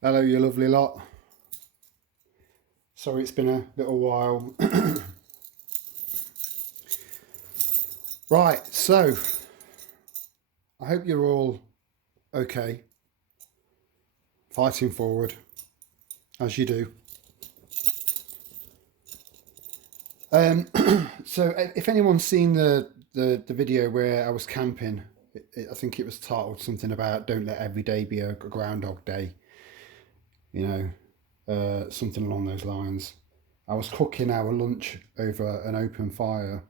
Hello, you lovely lot. Sorry it's been a little while. Right, so I hope you're all okay, fighting forward as you do. So if anyone's seen the video where I was camping, I think it was titled something about "Don't let every day be a Groundhog Day," something along those lines. I was cooking our lunch over an open fire.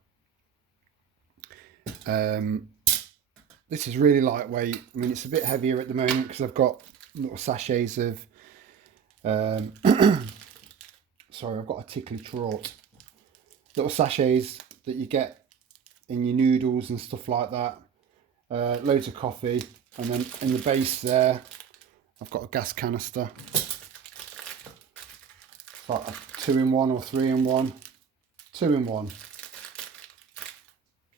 This is really lightweight. I mean, it's a bit heavier at the moment because I've got little sachets of sorry, I've got a tickly throat. Little sachets that you get in your noodles and stuff like that. Loads of coffee, and then in the base there I've got a gas canister. It's like a 2-in-1 or 3-in-1. 2-in-1.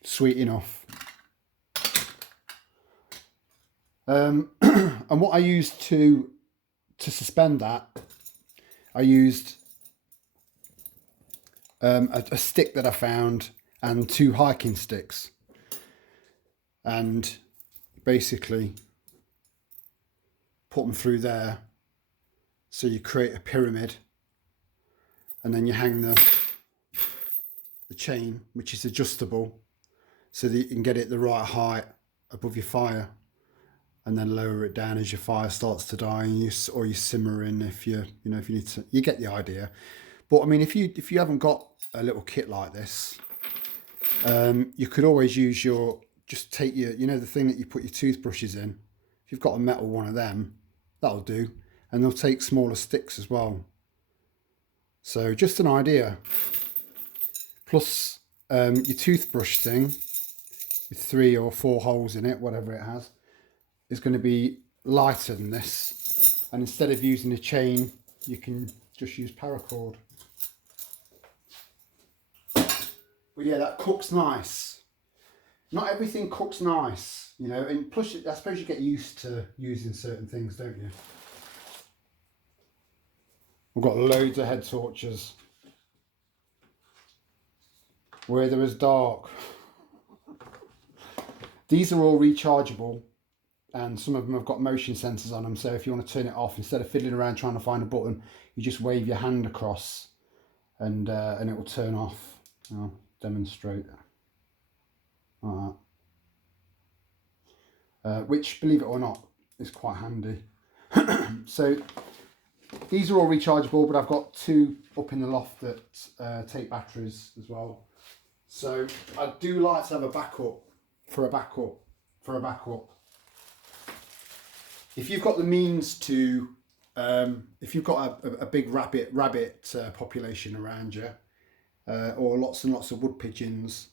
Sweet enough. And what I used to suspend that, I used a stick that I found and 2 hiking sticks, and basically put them through there. So you create a pyramid, and then you hang the chain, which is adjustable, so that you can get it the right height above your fire, and then lower it down as your fire starts to die, and you simmer in if you need to. You get the idea. But I mean, if you haven't got a little kit like this, you could always use just take your, the thing that you put your toothbrushes in. If you've got a metal one of them, that'll do. And they'll take smaller sticks as well. So just an idea. Plus your toothbrush thing with 3 or 4 holes in it, whatever it has, is going to be lighter than this. And instead of using a chain, you can just use paracord. But yeah, that cooks nice. Not everything cooks nice, and plus I suppose you get used to using certain things, don't you? I've got loads of head torches. Where there is dark. These are all rechargeable, and some of them have got motion sensors on them, so if you want to turn it off, instead of fiddling around trying to find a button, you just wave your hand across and it will turn off. I'll demonstrate. Like that. Which, believe it or not, is quite handy. So these are all rechargeable, but I've got 2 up in the loft that take batteries as well. So I do like to have a backup for a backup. If you've got the means to, if you've got a big rabbit population around you, or lots and lots of wood pigeons,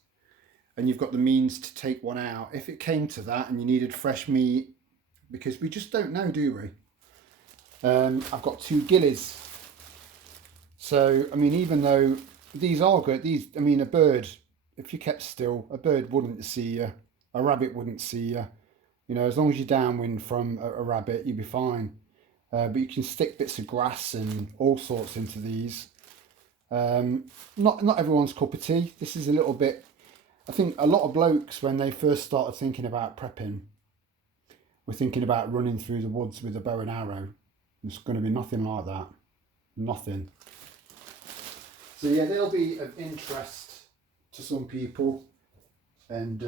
and you've got the means to take one out, if it came to that and you needed fresh meat, because we just don't know, do we? I've got 2 gillies. So, I mean, even though these are good, a bird, if you kept still, a bird wouldn't see you, a rabbit wouldn't see you. As long as you're downwind from a rabbit, you'll be fine. But you can stick bits of grass and all sorts into these. Not everyone's cup of tea. This is a little bit, I think a lot of blokes, when they first started thinking about prepping, were thinking about running through the woods with a bow and arrow. It's going to be nothing like that. Nothing. So yeah, they'll be of interest to some people and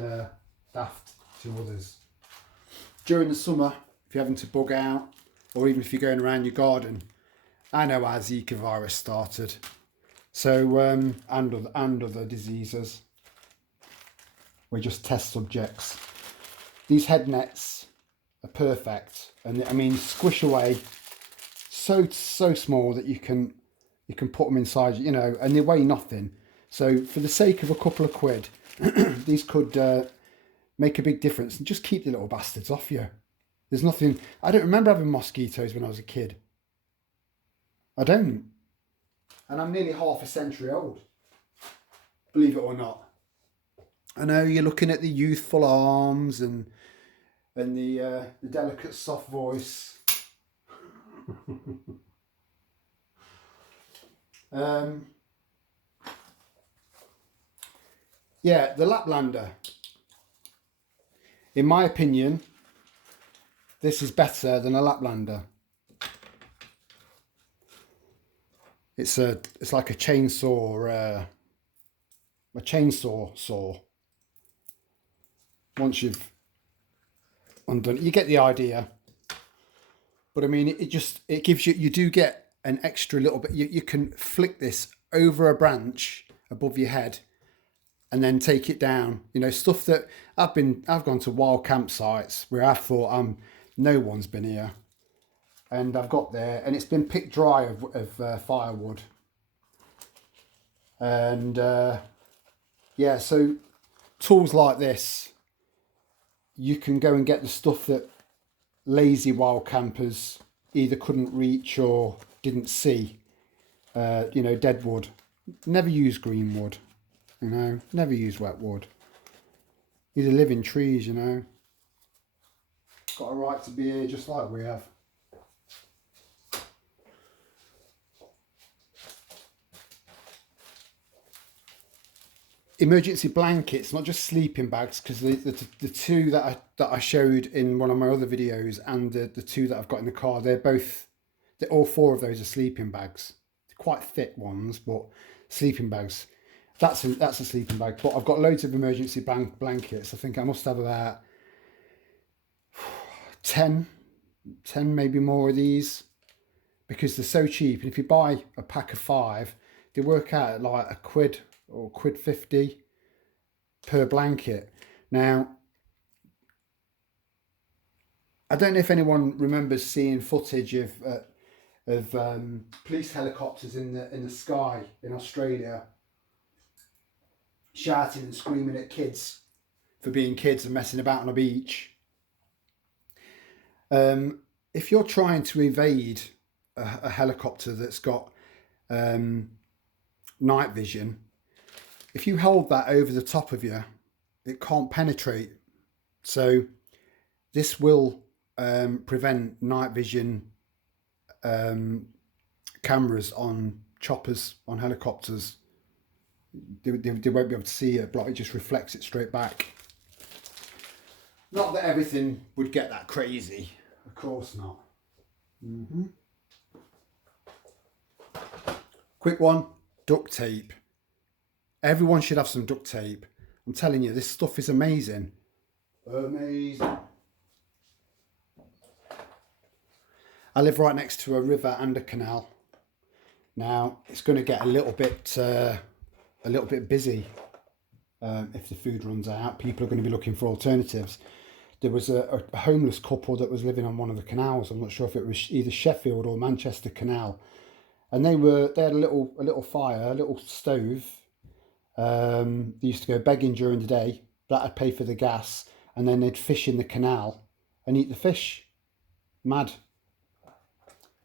daft to others. During the summer, if you're having to bug out, or even if you're going around your garden, I know our Zika virus started. So, and other diseases. We're just test subjects. These head nets are perfect, and I mean, squish away so small that you can put them inside, and they weigh nothing. So for the sake of a couple of quid, these could make a big difference, and just keep the little bastards off you. There's nothing. I don't remember having mosquitoes when I was a kid. I don't. And I'm nearly half a century old, believe it or not. I know you're looking at the youthful arms and the delicate soft voice. Yeah, the Laplander. In my opinion, this is better than a Laplander. It's like a chainsaw saw. Once you've undone it, you get the idea. But I mean, it gives you do get an extra little bit. You can flick this over a branch above your head and then take it down. You know, stuff that I've gone to wild campsites where I thought no one's been here, and I've got there and it's been picked dry of firewood. And yeah, so tools like this, you can go and get the stuff that lazy wild campers either couldn't reach or didn't see. You know, dead wood. Never use green wood. You know, never use wet wood. These are living trees, you know. Got a right to be here just like we have. Emergency blankets, not just sleeping bags, because the two that I showed in one of my other videos and the two that I've got in the car, all four of those are sleeping bags. They're quite thick ones, but sleeping bags. That's a sleeping bag. But I've got loads of emergency blankets. I think I must have about 10 maybe more of these, because they're so cheap. And if you buy a pack of 5, they work out at like £1 or £1.50 per blanket. Now, I don't know if anyone remembers seeing footage of police helicopters in the sky in Australia, shouting and screaming at kids for being kids and messing about on a beach. If you're trying to evade a helicopter that's got night vision, if you hold that over the top of you, it can't penetrate. So this will prevent night vision cameras on choppers, on helicopters. They won't be able to see it, but it just reflects it straight back. Not that everything would get that crazy, of course not. Quick one, duct tape. Everyone should have some duct tape. I'm telling you, this stuff is amazing. Amazing. I live right next to a river and a canal. Now it's going to get a little bit busy. If the food runs out, people are going to be looking for alternatives. There was a homeless couple that was living on one of the canals. I'm not sure if it was either Sheffield or Manchester Canal, and they had a little fire, a little stove. They used to go begging during the day. That'd pay for the gas, and then they'd fish in the canal and eat the fish. Mad.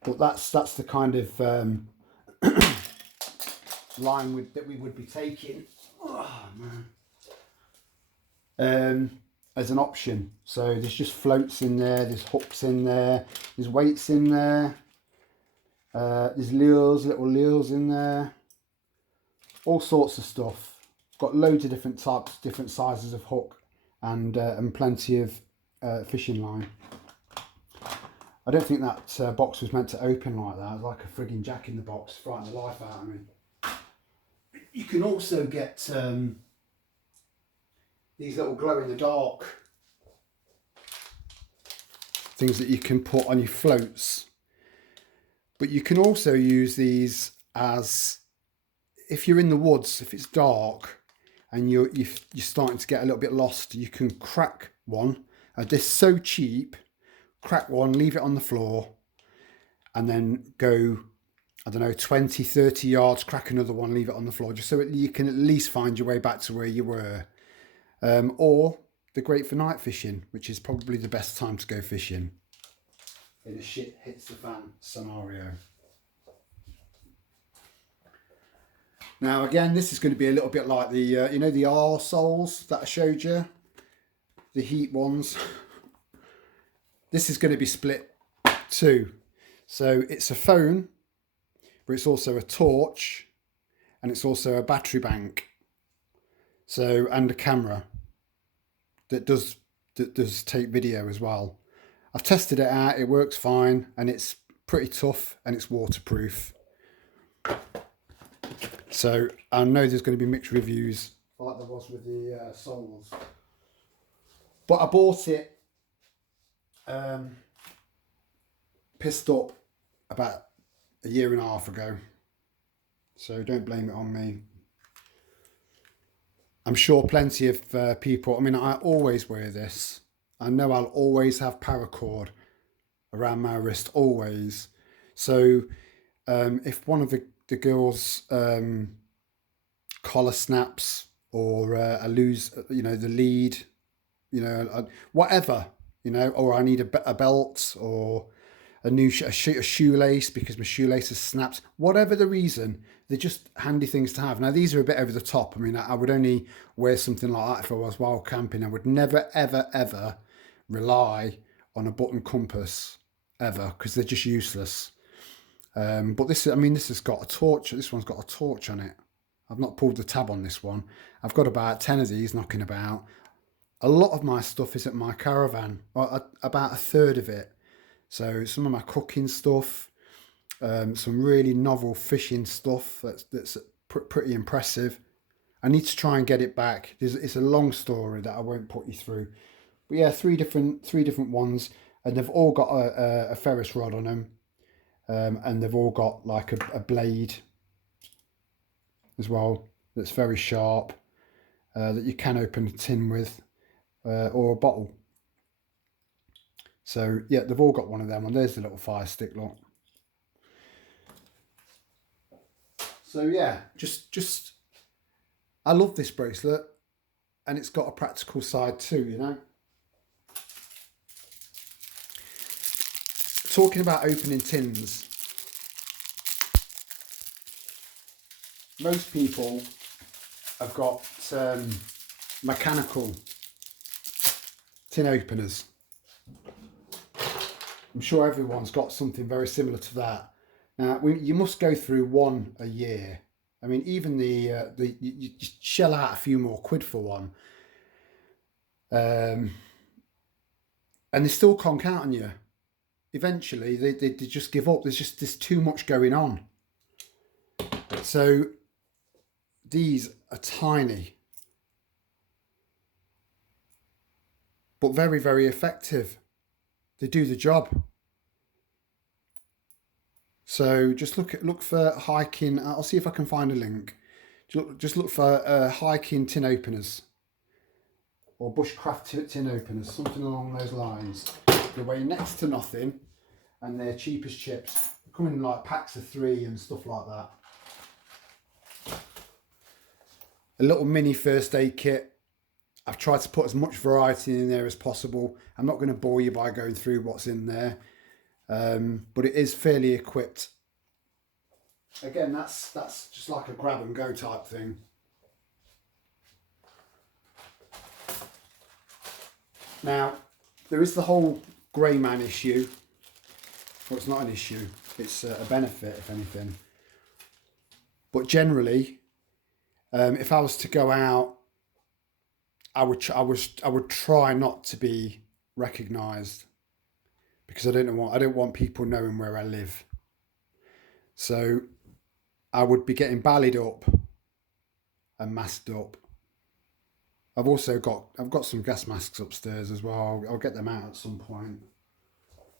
But that's the kind of line that we would be taking. Oh, man. As an option. So there's just floats in there, there's hooks in there, there's weights in there, there's little lures in there, all sorts of stuff. Got loads of different types, different sizes of hook, and plenty of fishing line. I don't think that box was meant to open like that. It was like a frigging Jack in the Box, frightened the life out of me. You can also get these little glow in the dark things that you can put on your floats. But you can also use these as, if you're in the woods, if it's dark and you're starting to get a little bit lost, you can crack one. They're so cheap. Crack one, leave it on the floor, and then go, I don't know, 20, 30 yards, crack another one, leave it on the floor, just so you can at least find your way back to where you were. Or they're great for night fishing, which is probably the best time to go fishing in a shit hits the fan scenario. Now again, this is going to be a little bit like the you know, the arseholes that I showed you, the heat ones. This is going to be split too. So it's a phone, but it's also a torch, and it's also a battery bank. So, and a camera that does take video as well. I've tested it out, it works fine, and it's pretty tough and it's waterproof. So I know there's going to be mixed reviews like there was with the soles. But I bought it pissed up about a year and a half ago. So don't blame it on me. I'm sure plenty of people, I mean, I always wear this. I know I'll always have paracord around my wrist, always. So if one of the girls' collar snaps, or I lose, you know, the lead, you know, whatever, you know, or I need a belt, or a shoelace because my shoelace has snapped, whatever the reason, they're just handy things to have. Now, these are a bit over the top. I mean, I would only wear something like that if I was wild camping. I would never, ever, ever rely on a button compass, ever, because they're just useless. But this, I mean, this has got a torch. This one's got a torch on it. I've not pulled the tab on this one. I've got about 10 of these knocking about. A lot of my stuff is at my caravan, about a third of it. So some of my cooking stuff, some really novel fishing stuff that's pretty impressive. I need to try and get it back. It's a long story that I won't put you through. But yeah, three different ones, and they've all got a ferrous rod on them, and they've all got like a blade as well that's very sharp, that you can open a tin with, or a bottle. So yeah, they've all got one of them, and there's the little fire stick, look. So yeah, just I love this bracelet, and it's got a practical side too, you know. Talking about opening tins, most people have got mechanical tin openers. I'm sure everyone's got something very similar to that. Now, you must go through one a year. I mean, even you shell out a few more quid for one, and they still conk out on you. Eventually, they just give up. There's too much going on. So these are tiny, but very, very effective. They do the job. So just look for hiking. I'll see if I can find a link. Just look for hiking tin openers, or bushcraft tin openers, something along those lines. They weigh next to nothing, and they're cheap as chips. They come in like packs of 3 and stuff like that. A little mini first aid kit. I've tried to put as much variety in there as possible. I'm not going to bore you by going through what's in there, but it is fairly equipped. Again, that's just like a grab and go type thing. Now, there is the whole grey man issue. Well, it's not an issue. It's a benefit, if anything. But generally, if I was to go out, I would try not to be recognised, because I don't want people knowing where I live. So I would be getting ballied up and masked up. I've got some gas masks upstairs as well. I'll get them out at some point.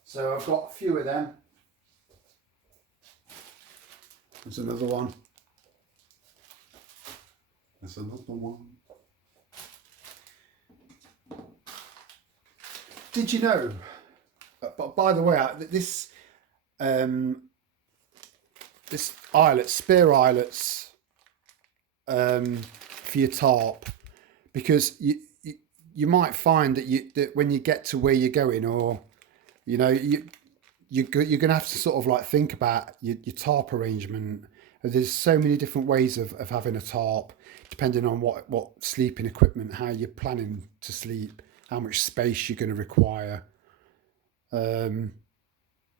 So I've got a few of them. There's another one. There's another one. Did you know? But by the way, this eyelet, spare eyelets, for your tarp, because you might find that when you get to where you're going, or you know, you're gonna have to sort of like think about your tarp arrangement. There's so many different ways of having a tarp, depending on what sleeping equipment, how you're planning to sleep, how much space you're going to require.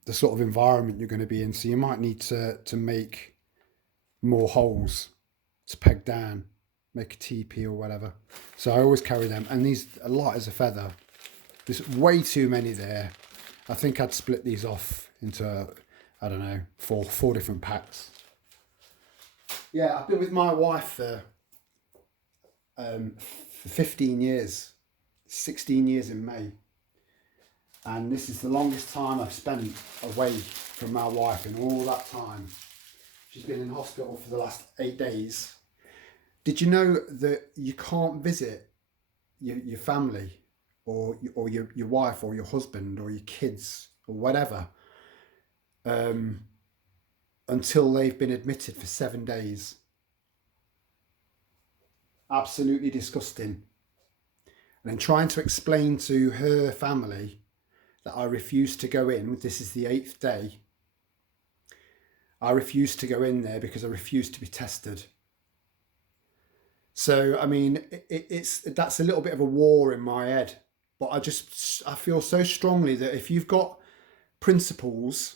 the sort of environment you're going to be in. So you might need to make more holes to peg down, make a teepee or whatever. So I always carry them, and these are light as a feather. There's way too many there. I think I'd split these off into, I don't know, four different packs. Yeah, I've been with my wife for 15 years, 16 years in May. And this is the longest time I've spent away from my wife in all that time. She's been in hospital for the last 8 days. Did you know that you can't visit your family or your wife or your husband or your kids or whatever until they've been admitted for 7 days? Absolutely disgusting. And then trying to explain to her family that I refuse to go in. This is the 8th day. I refuse to go in there because I refuse to be tested. So, I mean, that's a little bit of a war in my head. But I feel so strongly that if you've got principles,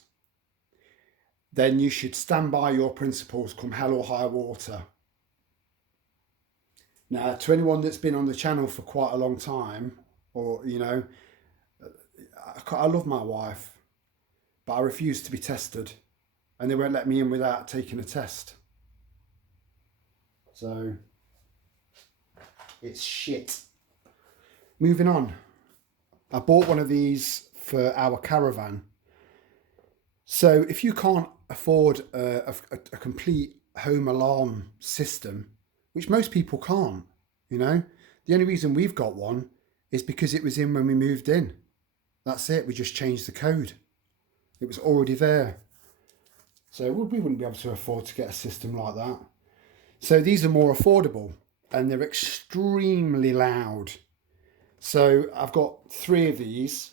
then you should stand by your principles come hell or high water. Now, to anyone that's been on the channel for quite a long time, or, you know, I love my wife, but I refuse to be tested. And they won't let me in without taking a test. So, it's shit. Moving on. I bought one of these for our caravan. So, if you can't afford a complete home alarm system, which most people can't, you know, the only reason we've got one is because it was in when we moved in. That's it. We just changed the code. It was already there. So we wouldn't be able to afford to get a system like that. So these are more affordable and they're extremely loud. So I've got 3 of these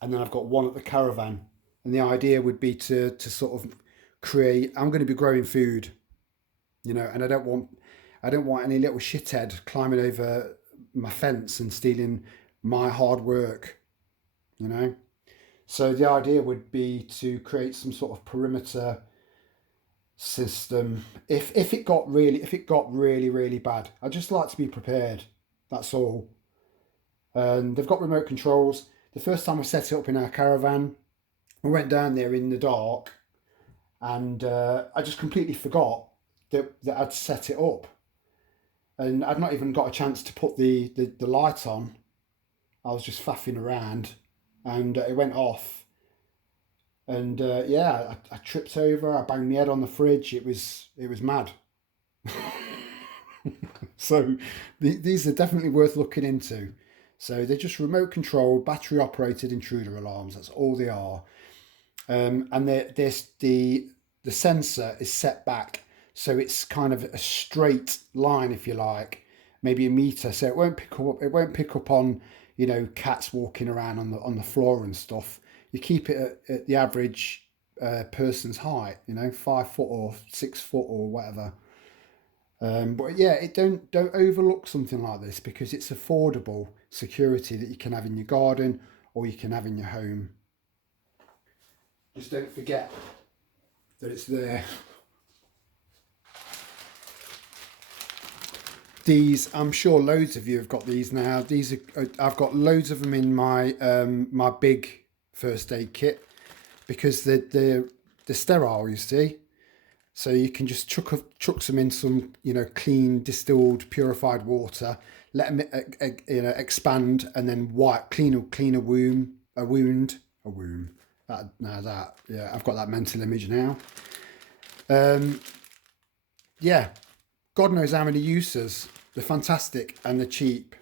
and then I've got one at the caravan. And the idea would be to sort of create, I'm going to be growing food, you know, and I don't want any little shithead climbing over my fence and stealing my hard work, you know. So the idea would be to create some sort of perimeter system if it got really bad. I'd just like to be prepared, that's all. And they've got remote controls. The first time I set it up in our caravan, we went down there in the dark and I just completely forgot that I'd set it up, and I'd not even got a chance to put the light on. I was just faffing around and it went off. And yeah, I tripped over, I banged my head on the fridge. It was mad. So these are definitely worth looking into. So they're just remote controlled, battery operated intruder alarms. That's all they are. And the sensor is set back, so it's kind of a straight line, if you like, maybe a meter. So it won't pick up on, you know, cats walking around on the floor and stuff. You keep it at the average person's height, you know, 5 foot or 6 foot or whatever. But yeah, don't overlook something like this because it's affordable security that you can have in your garden or you can have in your home. Just don't forget that it's there. These, I'm sure loads of you have got these now. These are, I've got loads of them in my my big first aid kit because they're sterile, you see. So you can just chuck them in some, you know, clean, distilled, purified water, let them you know, expand, and then clean a wound. Yeah, I've got that mental image now. Yeah, God knows how many uses. They're fantastic and they're cheap.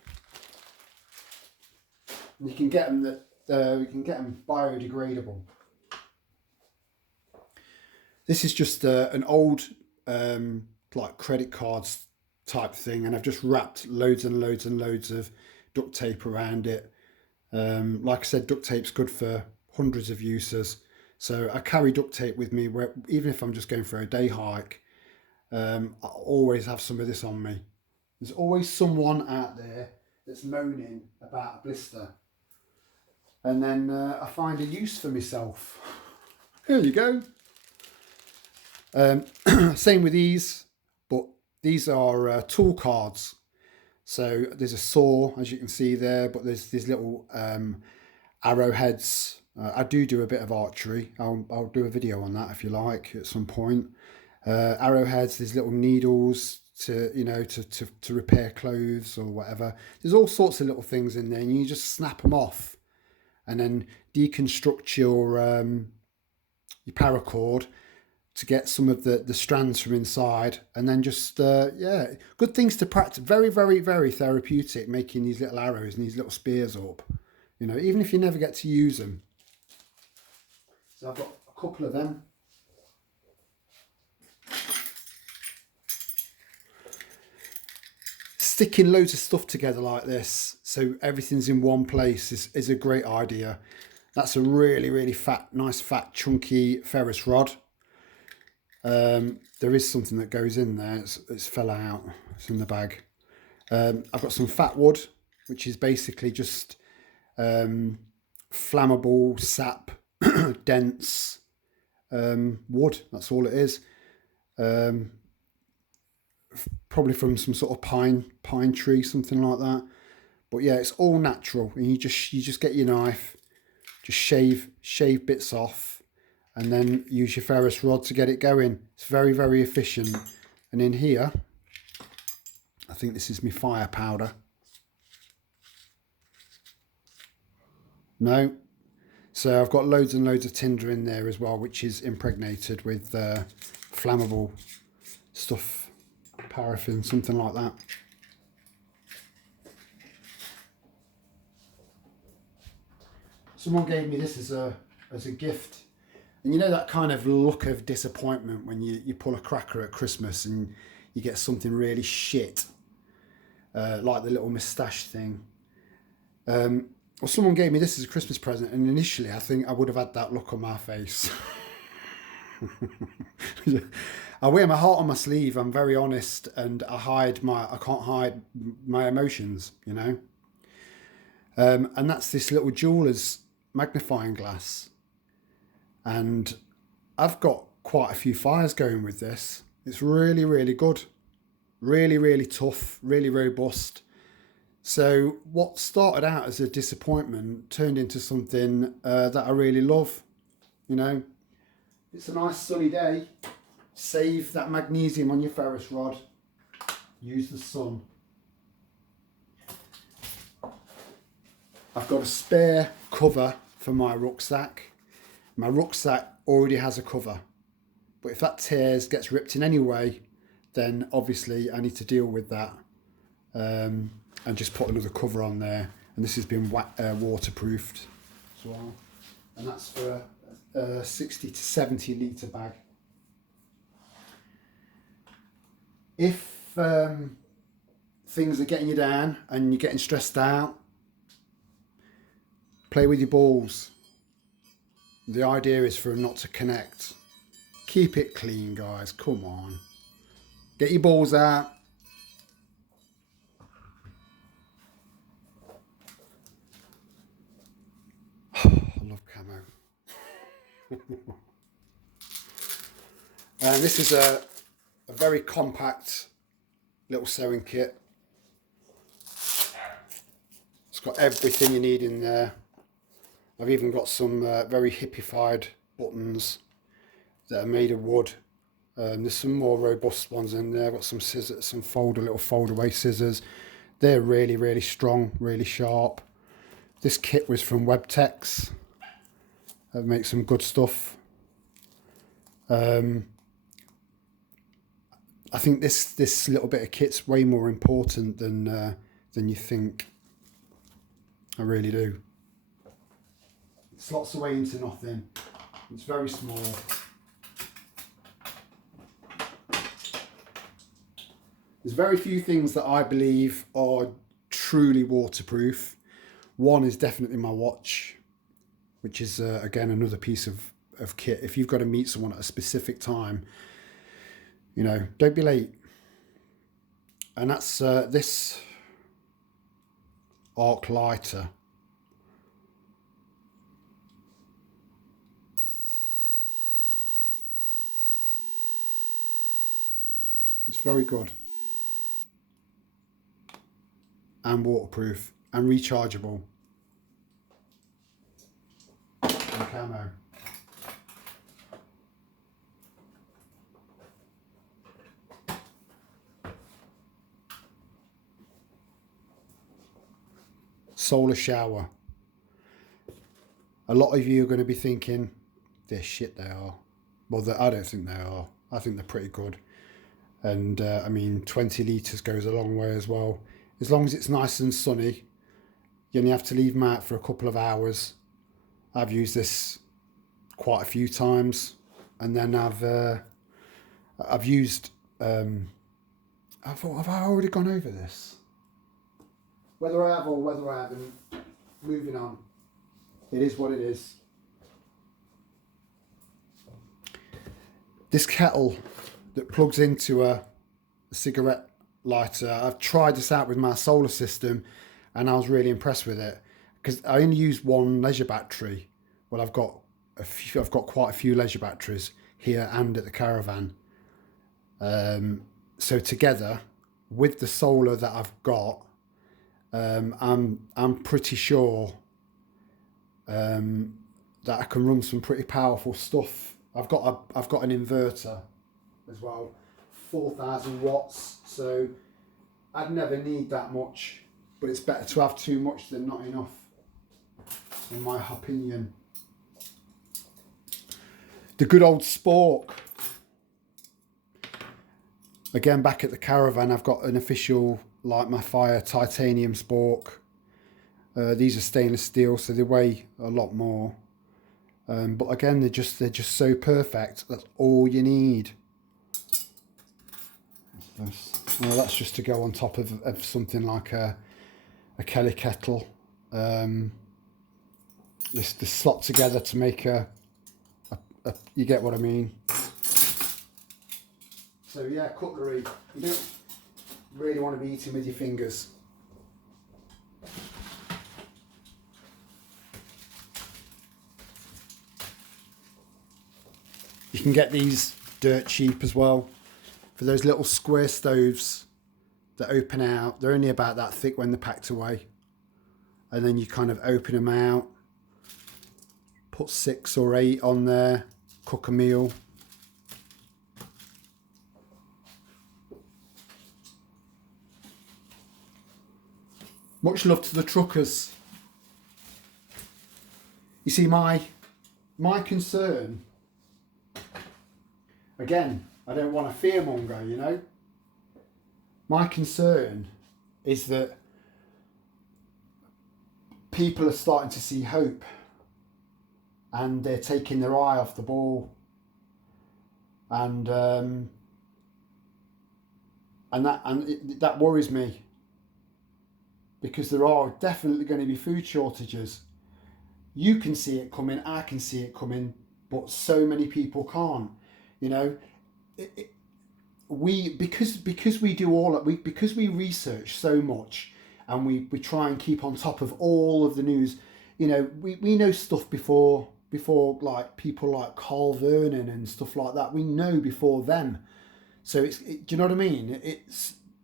And you can get them biodegradable. This is just an old like credit cards type thing, and I've just wrapped loads and loads and loads of duct tape around it. Like I said, duct tape's good for hundreds of uses. So I carry duct tape with me even if I'm just going for a day hike. I always have some of this on me. There's always someone out there that's moaning about a blister. And then I find a use for myself. Here you go. Same with these, but these are tool cards. So there's a saw, as you can see there, but there's these little arrowheads. I do a bit of archery. I'll do a video on that if you like at some point. Arrowheads, there's little needles to, you know, to repair clothes or whatever. There's all sorts of little things in there, and you just snap them off and then deconstruct your paracord to get some of the strands from inside, and then just yeah, good things to practice. Very, very, very therapeutic, making these little arrows and these little spears up, you know, even if you never get to use them. So I've got a couple of them. Sticking loads of stuff together like this so everything's in one place is a great idea. That's a really, really fat, nice fat chunky ferrous rod. There is something that goes in there. It's fell out. It's in the bag. I've got some fat wood, which is basically just flammable sap, dense wood. That's all it is. Probably from some sort of pine tree, something like that. But yeah, it's all natural, and you just get your knife, just shave bits off, and then use your ferrous rod to get it going. It's very, very efficient. And in here, I think this is my fire powder. No. So I've got loads and loads of tinder in there as well, which is impregnated with flammable stuff, paraffin, something like that. Someone gave me this as a gift. And you know that kind of look of disappointment when you pull a cracker at Christmas and you get something really shit, like the little moustache thing. Well, someone gave me this as a Christmas present, and initially I think I would have had that look on my face. I wear my heart on my sleeve. I'm very honest, and I can't hide my emotions, you know. And that's this little jeweler's magnifying glass. And I've got quite a few fires going with this. It's really, really good. Really, really tough, really robust. So what started out as a disappointment turned into something that I really love. You know, it's a nice sunny day. Save that magnesium on your ferrous rod. Use the sun. I've got a spare cover for my rucksack. My rucksack already has a cover, but if that gets ripped in any way, then obviously I need to deal with that and just put another cover on there. And this has been waterproofed as well, and that's for a 60 to 70 litre bag. If things are getting you down and you're getting stressed out, play with your balls. The idea is for them not to connect. Keep it clean, guys. Come on. Get your balls out. I love camo. And this is a very compact little sewing kit. It's got everything you need in there. I've even got some very hippified buttons that are made of wood. There's some more robust ones in there. I've got some scissors, some little fold away scissors. They're really, really strong, really sharp. This kit was from Webtex. They make some good stuff. I think this little bit of kit's way more important than you think. I really do. It slots away into nothing. It's very small. There's very few things that I believe are truly waterproof. One is definitely my watch, which is again another piece of kit. If you've got to meet someone at a specific time, you know, don't be late. And that's this arc lighter. It's very good. And waterproof and rechargeable. And camo. Solar shower. A lot of you are going to be thinking, they're shit, they are. Well, I don't think they are. I think they're pretty good. And I mean, 20 litres goes a long way as well. As long as it's nice and sunny, you only have to leave them out for a couple of hours. I've used this quite a few times. And then I've used, I thought, have I already gone over this? Whether I have or whether I haven't, moving on. It is what it is. This kettle that plugs into a cigarette lighter, I've tried this out with my solar system and I was really impressed with it because I only use one leisure battery. Well, I've got quite a few leisure batteries here and at the caravan. So together with the solar that I've got, I'm pretty sure that I can run some pretty powerful stuff. I've got an inverter as well, 4,000 watts. So I'd never need that much, but it's better to have too much than not enough, in my opinion. The good old spork. Again, back at the caravan, I've got an official Light My Fire titanium spork. These are stainless steel, so they weigh a lot more. But again, they're just so perfect. That's all you need. Well, that's just to go on top of something like a Kelly kettle. This slot together to make a you get what I mean. So yeah, cutlery. You don't really want to be eating with your fingers. You can get these dirt cheap as well. For those little square stoves that open out. They're only about that thick when they're packed away. And then you kind of open them out. Put 6 or 8 on there. Cook a meal. Much love to the truckers. You see, my concern, again, I don't want to fearmonger, you know. My concern is that people are starting to see hope and they're taking their eye off the ball. And that worries me. Because there are definitely going to be food shortages. You can see it coming, I can see it coming, but so many people can't. You know, because we do all that, because we research so much, and we try and keep on top of all of the news. You know, we know stuff before like people like Carl Vernon and stuff like that. We know before them. So do you know what I mean?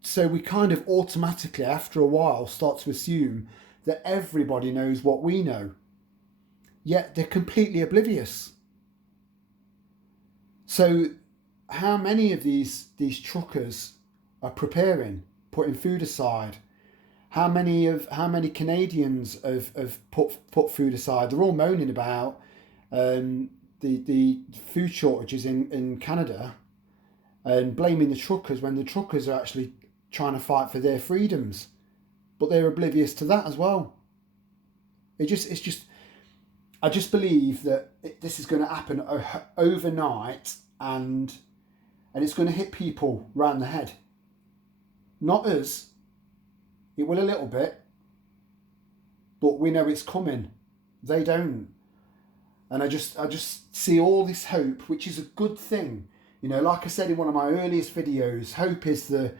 So we kind of automatically, after a while, start to assume that everybody knows what we know. Yet they're completely oblivious. So how many of these truckers are preparing, putting food aside? How many Canadians have put food aside? They're all moaning about the food shortages in Canada and blaming the truckers when the truckers are actually trying to fight for their freedoms, but they're oblivious to that as well. I just believe that this is going to happen overnight, and it's going to hit people round the head. Not us. It will a little bit, but we know it's coming. They don't, and I just see all this hope, which is a good thing. You know, like I said in one of my earliest videos, hope is the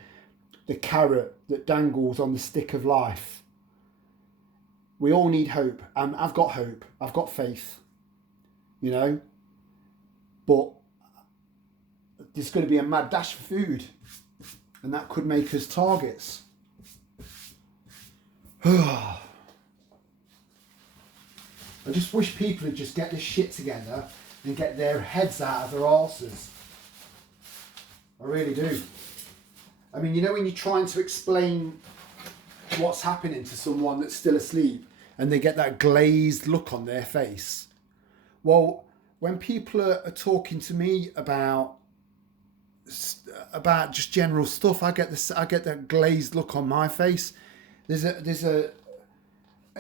carrot that dangles on the stick of life. We all need hope, and I've got hope. I've got faith, you know. But there's going to be a mad dash for food. and that could make us targets. I just wish people would just get this shit together and get their heads out of their arses. I really do. I mean, you know, when you're trying to explain what's happening to someone that's still asleep and they get that glazed look on their face. Well, when people are talking to me about just general stuff, I get that glazed look on my face. There's a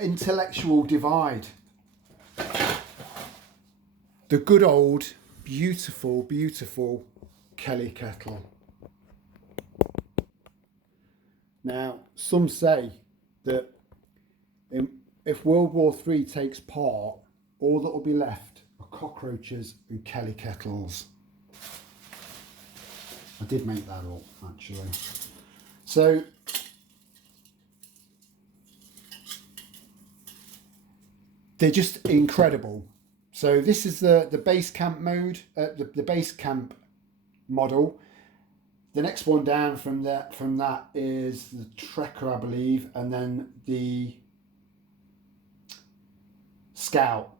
intellectual divide. The good old beautiful Kelly kettle. Now, some say that if World War III takes part, all that will be left are cockroaches and Kelly kettles. I did make that up, actually. So, they're just incredible. So this is the base camp mode, the base camp model. The next one down from that is the Trekker, I believe, and then the Scout.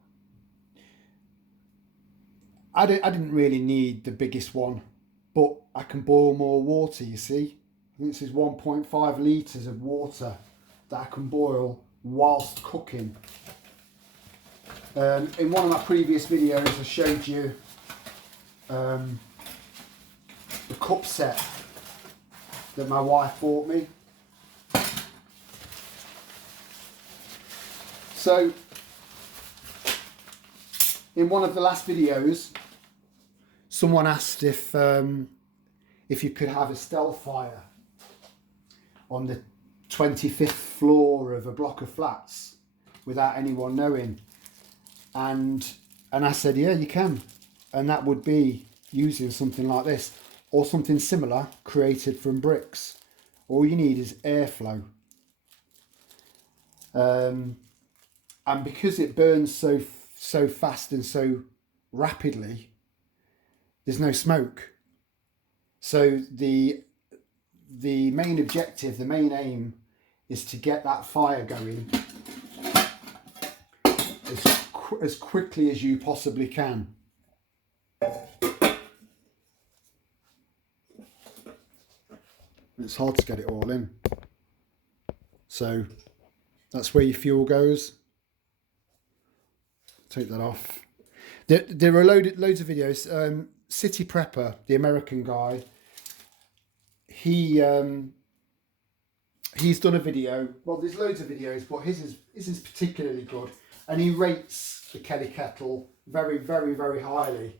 I didn't really need the biggest one, but I can boil more water, you see. I think this is 1.5 litres of water that I can boil whilst cooking. In one of my previous videos I showed you the cup set that my wife bought me. So in one of the last videos someone asked if you could have a stealth fire on the 25th floor of a block of flats without anyone knowing. And I said, yeah, you can. And that would be using something like this or something similar created from bricks. All you need is airflow. And because it burns so fast and so rapidly, there's no smoke. So the main objective, the main aim is to get that fire going as quickly as you possibly can. It's hard to get it all in. So that's where your fuel goes. Take that off. There are loads of videos. City Prepper, the American guy, he's done a video. Well, there's loads of videos, but his is particularly good. And he rates the Kelly kettle very, very, very highly.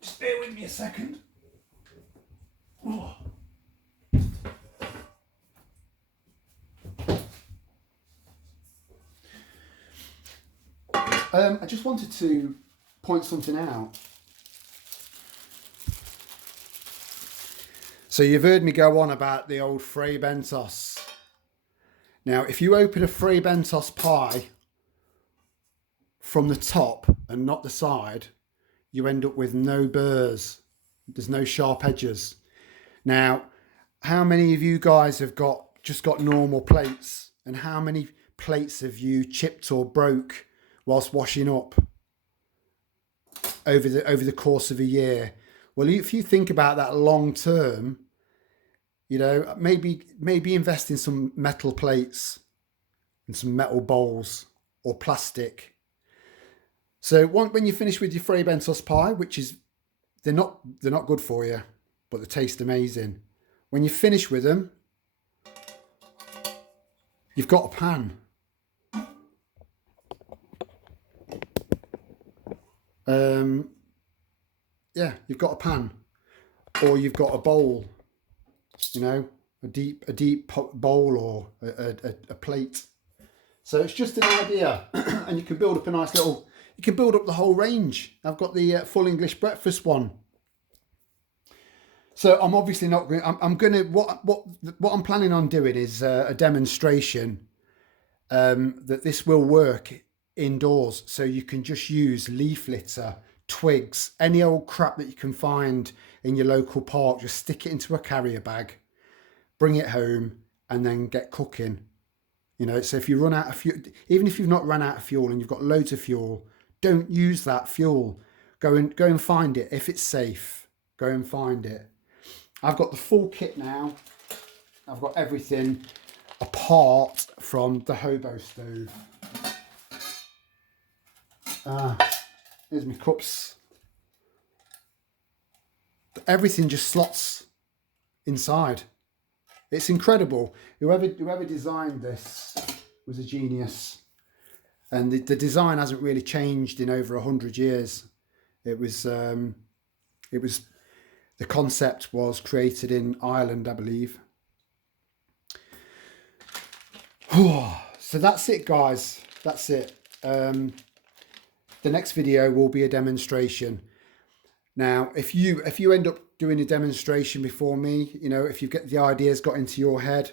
Just bear with me a second. Oh. I just wanted to point something out. So you've heard me go on about the old Fray Bentos. Now, if you open a Fray Bentos pie from the top and not the side, you end up with no burrs. There's no sharp edges. Now, how many of you guys have just got normal plates? And how many plates have you chipped or broke whilst washing up over the course of a year? Well, if you think about that long term, you know, maybe invest in some metal plates and some metal bowls or plastic. So when you finish with your Fray Bentos pie, which is they're not good for you, but they taste amazing. When you finish with them, you've got a pan. Yeah, you've got a pan, or you've got a bowl. You know, a deep bowl or a plate. So it's just an idea, and you can build up a nice little. You can build up the whole range. I've got the full English breakfast one. So I'm obviously not going. I'm going to what I'm planning on doing is a demonstration that this will work indoors. So you can just use leaf litter, twigs, any old crap that you can find in your local park. Just stick it into a carrier bag, bring it home, and then get cooking. You know, so if you run out of fuel, even if you've not run out of fuel and you've got loads of fuel, don't use that fuel. Go and find it. If it's safe, go and find it. I've got the full kit now. I've got everything apart from the hobo stove. Here's my cups. Everything just slots inside. It's incredible. Whoever designed this was a genius. And the design hasn't really changed in over 100 years. It was the concept was created in Ireland, I believe. So that's it, guys. That's it. The next video will be a demonstration. Now, if you end up doing a demonstration before me, you know, if you get the ideas got into your head,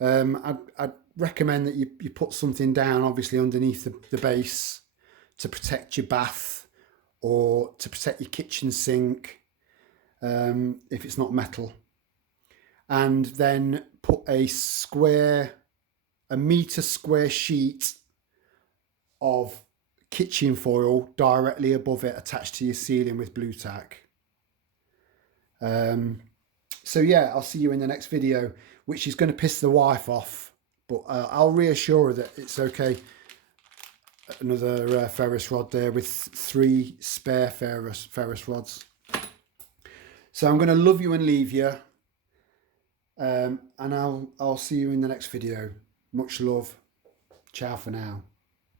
I'd recommend that you put something down, obviously underneath the base, to protect your bath or to protect your kitchen sink, if it's not metal. And then put a metre square sheet of kitchen foil directly above it, attached to your ceiling with blue tack. So yeah, I'll see you in the next video, which is going to piss the wife off, but I'll reassure her that it's okay. Another ferrous rod there with 3 spare ferrous rods. So I'm going to love you and leave you, and I'll see you in the next video. Much love. Ciao for now.